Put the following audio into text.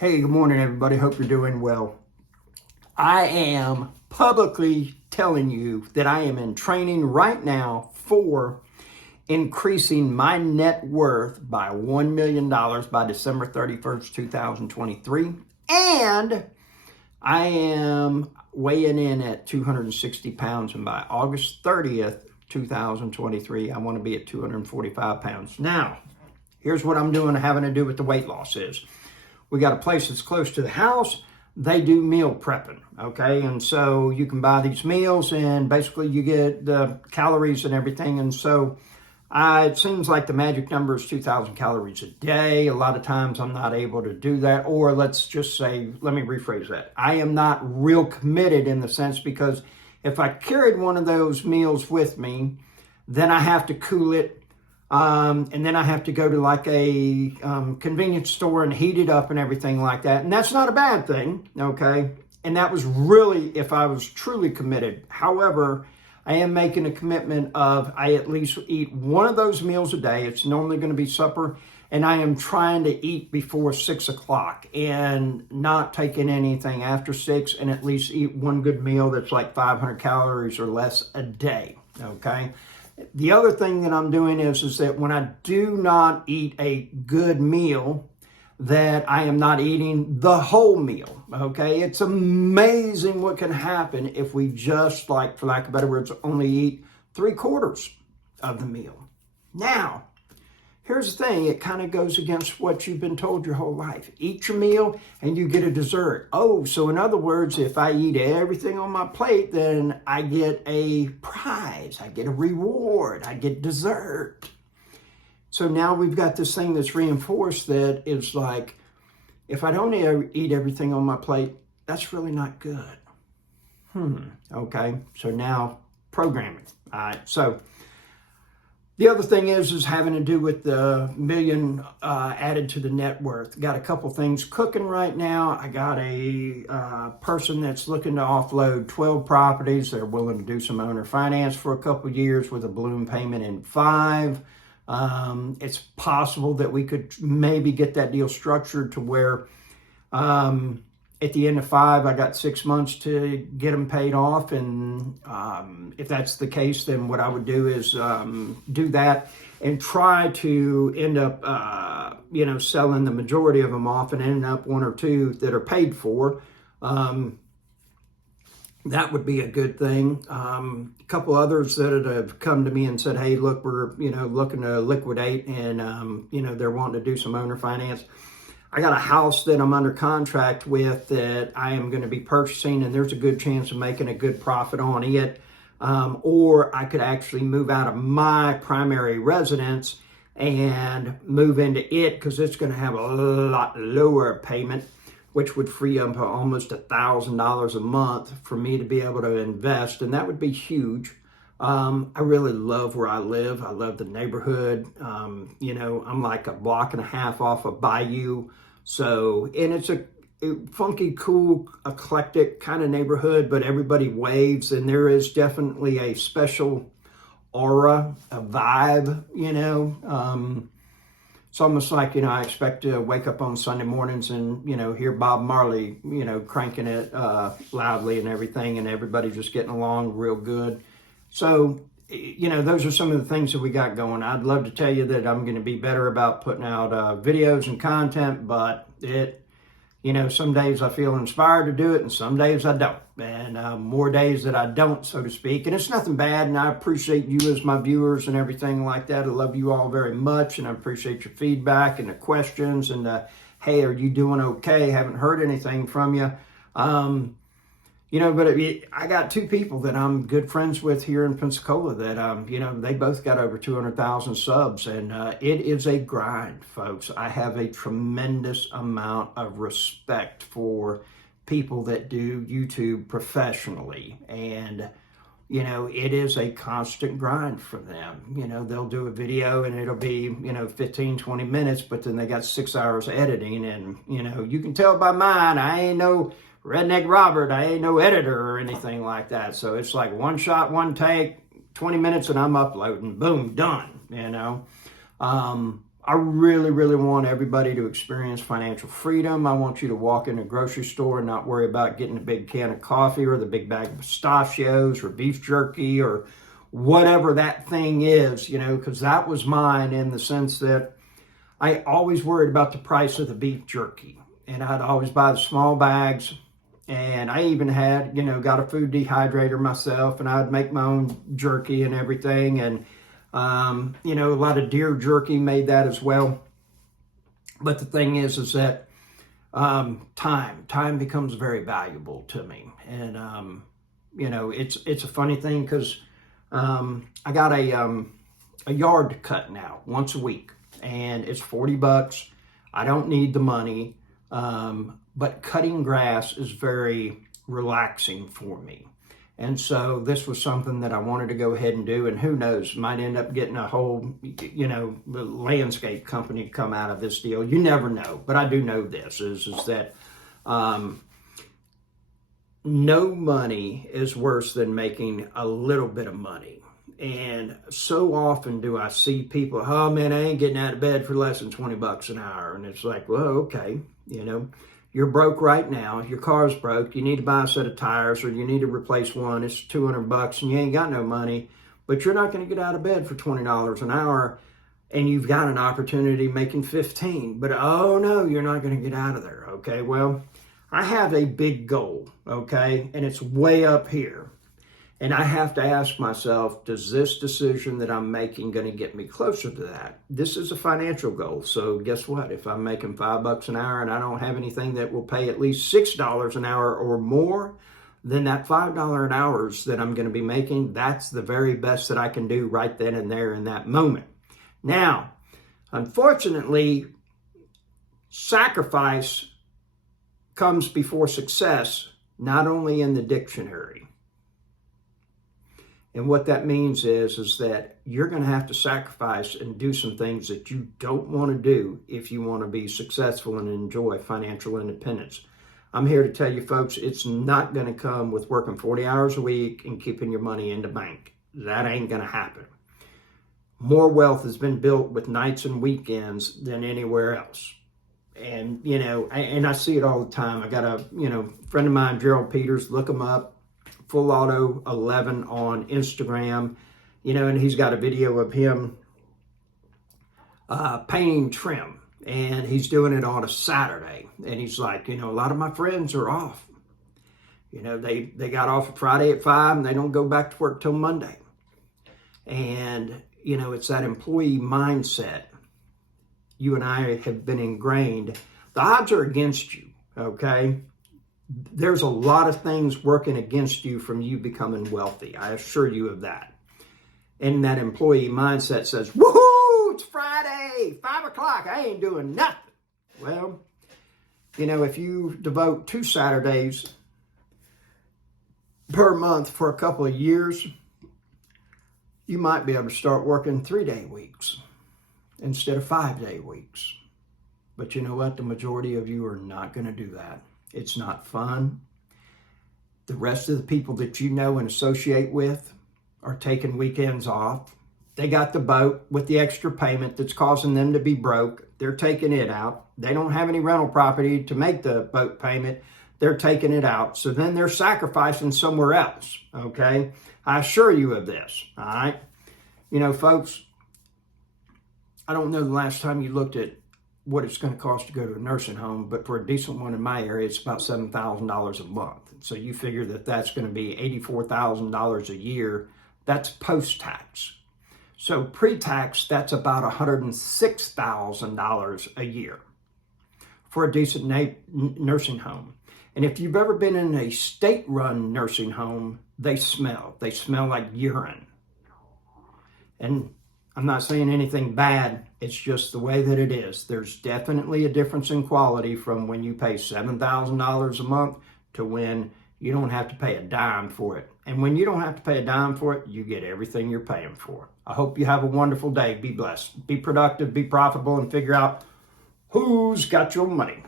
Hey, good morning, everybody. Hope you're doing well. I am publicly telling you that I am in training right now for increasing my net worth by $1 million by December 31st, 2023. And I am weighing in at 260 pounds. And by August 30th, 2023, I want to be at 245 pounds. Now, here's what I'm doing having to do with the weight loss is. We got a place that's close to the house. They do meal prepping, okay? And so you can buy these meals and basically you get the calories and everything. And so it seems like the magic number is 2,000 calories a day. A lot of times I'm not able to do that. Or let's just say, let me rephrase that. I am not real committed in the sense because if I carried one of those meals with me, then I have to cool it. And then I have to go to like a convenience store and heat it up and everything like that. And that's not a bad thing, okay? And that was really if I was truly committed. However, I am making a commitment of I at least eat one of those meals a day. It's normally going to be supper. And I am trying to eat before 6 o'clock and not taking anything after 6 and at least eat one good meal that's like 500 calories or less a day, okay? The other thing that I'm doing is that when I do not eat a good meal, that I am not eating the whole meal, okay? It's amazing what can happen if we just, like, for lack of better words, only eat 3/4 of the meal. Now, here's the thing, it kind of goes against what you've been told your whole life. Eat your meal and you get a dessert. Oh, so in other words, if I eat everything on my plate, then I get a prize, I get a reward, I get dessert. So now we've got this thing that's reinforced that is like, if I don't eat everything on my plate, that's really not good. Okay, so now programming. All right, so the other thing is having to do with the million added to the net worth. Got a couple things cooking right now. I got a person that's looking to offload 12 properties. They're willing to do some owner finance for a couple of years with a balloon payment in 5. It's possible that we could maybe get that deal structured to where at the end of 5, I got 6 months to get them paid off. And if that's the case, then what I would do is do that and try to end up, selling the majority of them off and ending up 1 or 2 that are paid for. That would be a good thing. A couple others that have come to me and said, hey, look, we're, looking to liquidate and, they're wanting to do some owner finance. I got a house that I'm under contract with that I am going to be purchasing, and there's a good chance of making a good profit on it. Or I could actually move out of my primary residence and move into it because it's going to have a lot lower payment, which would free up almost $1,000 a month for me to be able to invest, and that would be huge. I really love where I live. I love the neighborhood. I'm like a block and a half off of Bayou. So, and it's a funky, cool, eclectic kind of neighborhood, but everybody waves, and there is definitely a special aura, a vibe, It's almost like, I expect to wake up on Sunday mornings and, hear Bob Marley, cranking it loudly and everything, and everybody just getting along real good. So, those are some of the things that we got going. I'd love to tell you that I'm going to be better about putting out videos and content, but some days I feel inspired to do it and some days I don't. And more days that I don't, so to speak. And it's nothing bad, and I appreciate you as my viewers and everything like that. I love you all very much, and I appreciate your feedback and the questions and hey, are you doing okay? Haven't heard anything from you. But I got 2 people that I'm good friends with here in Pensacola that, they both got over 200,000 subs, and it is a grind, folks. I have a tremendous amount of respect for people that do YouTube professionally, and, it is a constant grind for them. They'll do a video and it'll be, 15, 20 minutes, but then they got 6 hours editing, and, you can tell by mine, I ain't no Redneck Robert, I ain't no editor or anything like that. So it's like one shot, one take, 20 minutes, and I'm uploading. Boom, done, All I really, really want everybody to experience financial freedom. I want you to walk in a grocery store and not worry about getting a big can of coffee or the big bag of pistachios or beef jerky or whatever that thing is, because that was mine, in the sense that I always worried about the price of the beef jerky. And I'd always buy the small bags. And I even had, got a food dehydrator myself, and I'd make my own jerky and everything. And, a lot of deer jerky made that as well. But the thing is that time becomes very valuable to me. And, it's a funny thing, because I got a yard to cut now once a week, and it's $40. I don't need the money. But cutting grass is very relaxing for me. And so this was something that I wanted to go ahead and do. And who knows, might end up getting a whole, landscape company to come out of this deal. You never know. But I do know this, is that no money is worse than making a little bit of money. And so often do I see people, oh man, I ain't getting out of bed for less than $20 an hour. And it's like, well, okay, you're broke right now. Your car's broke. You need to buy a set of tires, or you need to replace one. It's $200 and you ain't got no money, but you're not going to get out of bed for $20 an hour, and you've got an opportunity making 15, but oh no, you're not going to get out of there. Okay. Well, I have a big goal. Okay. And it's way up here. And I have to ask myself, does this decision that I'm making going to get me closer to that? This is a financial goal. So guess what? If I'm making $5 an hour and I don't have anything that will pay at least $6 an hour or more, then that $5 an hour that I'm going to be making, that's the very best that I can do right then and there in that moment. Now, unfortunately, sacrifice comes before success, not only in the dictionary. And what that means is that you're going to have to sacrifice and do some things that you don't want to do if you want to be successful and enjoy financial independence. I'm here to tell you folks, it's not going to come with working 40 hours a week and keeping your money in the bank. That ain't going to happen. More wealth has been built with nights and weekends than anywhere else. And, and I see it all the time. I got a, friend of mine, Gerald Peters, look him up. Full Auto 11 on Instagram, and he's got a video of him painting trim, and he's doing it on a Saturday. And he's like, a lot of my friends are off. They got off Friday at 5 and they don't go back to work till Monday. And, it's that employee mindset. You and I have been ingrained. The odds are against you, okay? There's a lot of things working against you from you becoming wealthy. I assure you of that. And that employee mindset says, woohoo, it's Friday, 5 o'clock, I ain't doing nothing. Well, if you devote 2 Saturdays per month for a couple of years, you might be able to start working 3-day weeks instead of 5-day weeks. But you know what? The majority of you are not going to do that. It's not fun. The rest of the people that you know and associate with are taking weekends off. They got the boat with the extra payment that's causing them to be broke. They're taking it out. They don't have any rental property to make the boat payment. They're taking it out. So then they're sacrificing somewhere else, okay? I assure you of this, all right? Folks, I don't know the last time you looked at what it's going to cost to go to a nursing home, but for a decent one in my area, it's about $7,000 a month. So you figure that that's going to be $84,000 a year. That's post-tax. So pre-tax, that's about $106,000 a year for a decent nursing home. And if you've ever been in a state-run nursing home, they smell. They smell like urine. And I'm not saying anything bad. It's just the way that it is. There's definitely a difference in quality from when you pay $7,000 a month to when you don't have to pay a dime for it. And when you don't have to pay a dime for it, you get everything you're paying for. I hope you have a wonderful day. Be blessed. Be productive, be profitable, and figure out who's got your money.